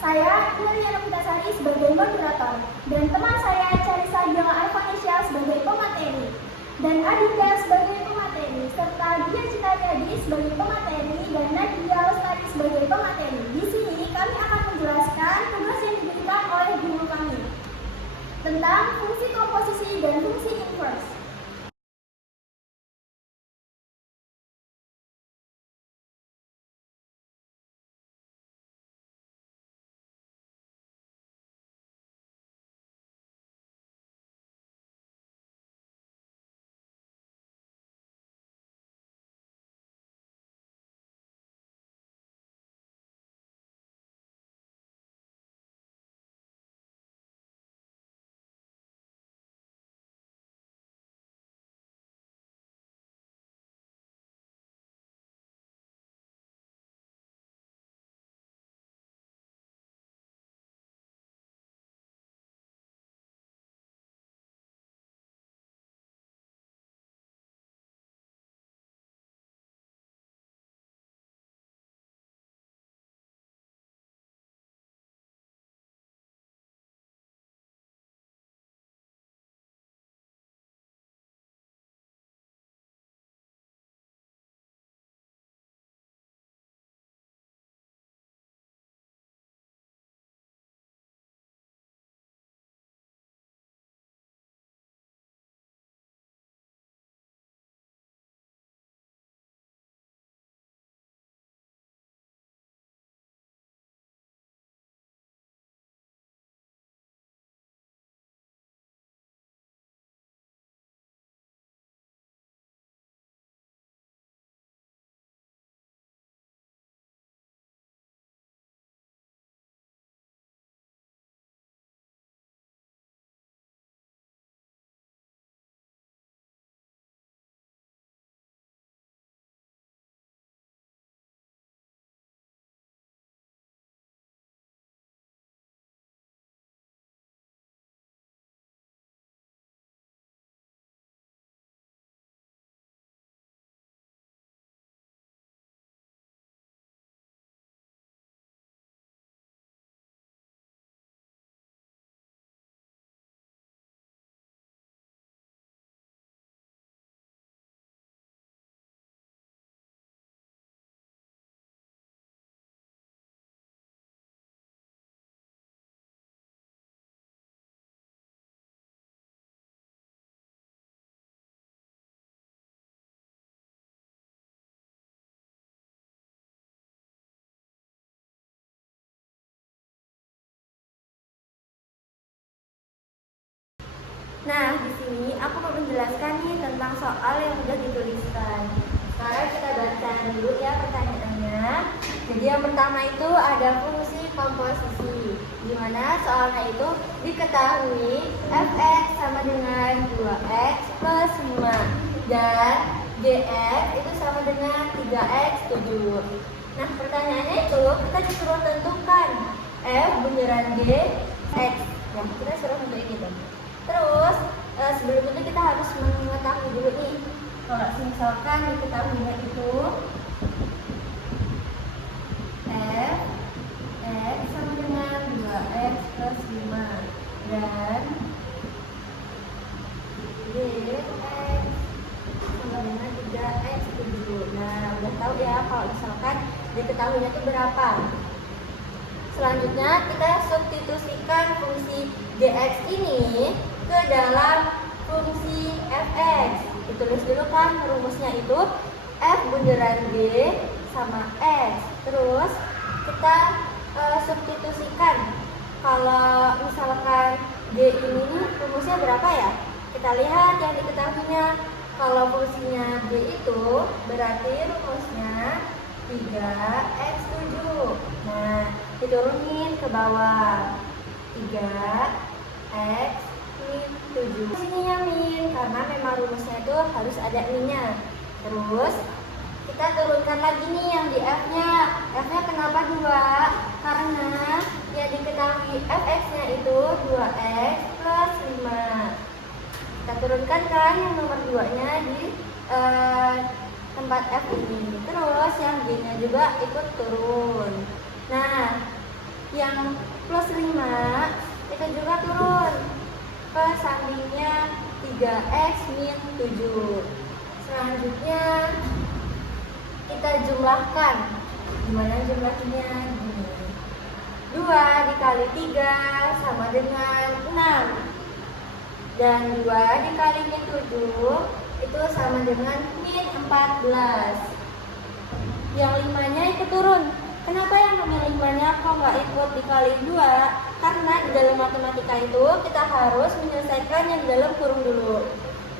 Saya Yuliana Putasari sebagai moderator dan teman saya Charissa Gilang Arvanisha sebagai pemateri dan Adinda sebagai pemateri serta Dia Citayadi sebagai pemateri dan Nadia Lestari sebagai pemateri. Di sini kami akan menjelaskan tugas yang diberikan oleh guru kami tentang fungsi komposisi dan fungsi inverse. Nah, di sini aku mau menjelaskan nih tentang soal yang sudah dituliskan. Sekarang kita baca dulu ya pertanyaannya. Jadi yang pertama itu ada fungsi komposisi, di mana soalnya itu diketahui fx sama dengan 2x plus 5 dan gx itu sama dengan 3x 7. Nah, pertanyaannya itu kita disuruh tentukan f bunderan g x. Ya, kita suruh untuk gitu. Terus sebelum itu kita harus mengetahui dulu nih, kalau misalkan diketahuinya itu f x sama dengan 2x plus 5 dan g x sama dengan 3x 7. Nah, udah tahu ya kalau misalkan diketahuinya itu berapa. Selanjutnya kita substitusikan fungsi gx ini ke dalam fungsi fx. Ditulis dulu kan rumusnya itu f bunderan g sama x. Terus kita substitusikan. Kalau misalkan g ini rumusnya berapa ya? Kita lihat yang diketahuinya. Kalau fungsinya g itu berarti rumusnya 3x 7. Nah, diturunin ke bawah 3x min 7. Sininya min, karena memang rumusnya itu harus ada min-nya. Terus kita turunkan lagi nih yang di f-nya. F-nya kenapa 2? Karena yang diketahui fx-nya itu 2x plus 5. Kita turunkan kan yang nomor 2-nya di tempat f ini. Terus yang g-nya juga ikut turun. Nah, yang plus 5 itu juga turun ke sampingnya 3x min 7. Selanjutnya kita jumlahkan. Gimana jumlahnya? Gini. 2 dikali 3 sama dengan 6. Dan 2 dikali min 7 itu sama dengan min 14. Yang 5-nya ikut turun. Kenapa yang min 5-nya kok nggak ikut dikali 2? Karena di dalam matematika itu kita harus menyelesaikan yang di dalam kurung dulu.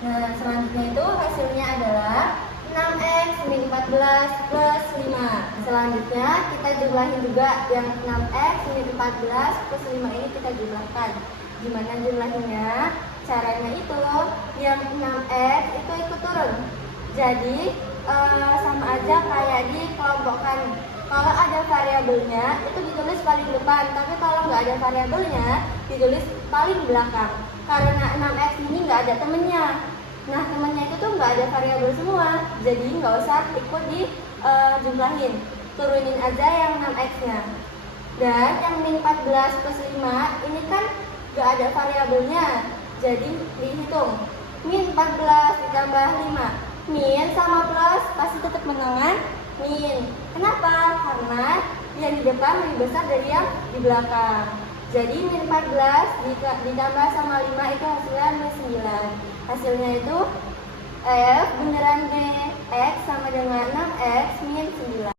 Nah, selanjutnya itu hasilnya adalah 6x min 14 plus 5. Selanjutnya kita jumlahin juga yang 6x min 14 plus 5 ini kita jumlahkan. Gimana jumlahinnya? Caranya itu yang 6x itu ikut turun. Jadi sama aja kayak dikelompokkan. Kalau ada variabelnya itu ditulis paling depan, tapi kalau nggak ada variabelnya ditulis paling belakang. Karena 6x ini nggak ada temennya. Nah, temennya itu tuh nggak ada variabel semua, jadi nggak usah ikut dijumlahin. Turunin aja yang 6x-nya. Dan yang min 14 plus 5 ini kan nggak ada variabelnya, jadi dihitung. Min 14 ditambah 5. Min sama plus pasti tetap menangan min. Kenapa? Karena yang di depan lebih besar dari yang di belakang. Jadi min 14 ditambah sama 5 itu hasilnya min 9. Hasilnya itu F beneran G, X sama dengan 6X min 9.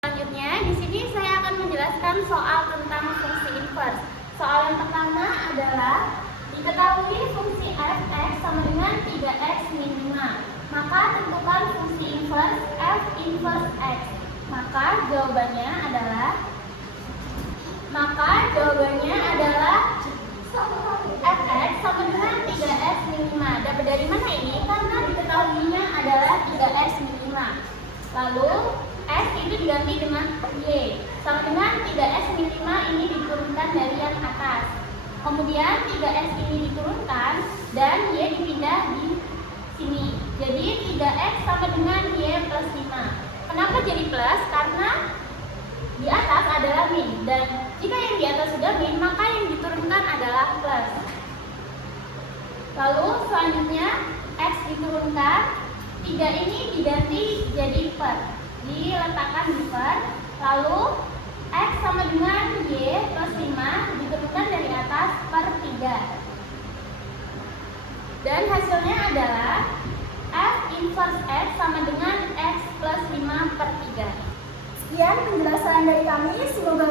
Selanjutnya, di sini saya akan menjelaskan soal tentang fungsi inverse. Soal yang pertama adalah diketahui fungsi f(x) sama dengan 3x min 5. Maka tentukan fungsi inverse f inverse x. Maka jawabannya adalah f(x) sama dengan 3x min 5. Dapat dari mana ini? Karena diketahuinya adalah 3x min 5. Lalu S itu diganti dengan Y. Sama dengan 3S min 5 ini diturunkan dari yang atas. Kemudian 3S ini diturunkan dan Y dipindah di sini. Jadi 3X sama dengan Y plus 5. Kenapa jadi plus? Karena di atas adalah min. Dan jika yang di atas sudah min, maka yang diturunkan adalah plus. Lalu selanjutnya X diturunkan 3 ini diganti jadi per. Diletakkan di per. Lalu X sama dengan Y plus 5 diturunkan dari atas per 3. Dan hasilnya adalah F inverse X sama dengan X plus 5 per 3. Sekian penjelasan dari kami, semoga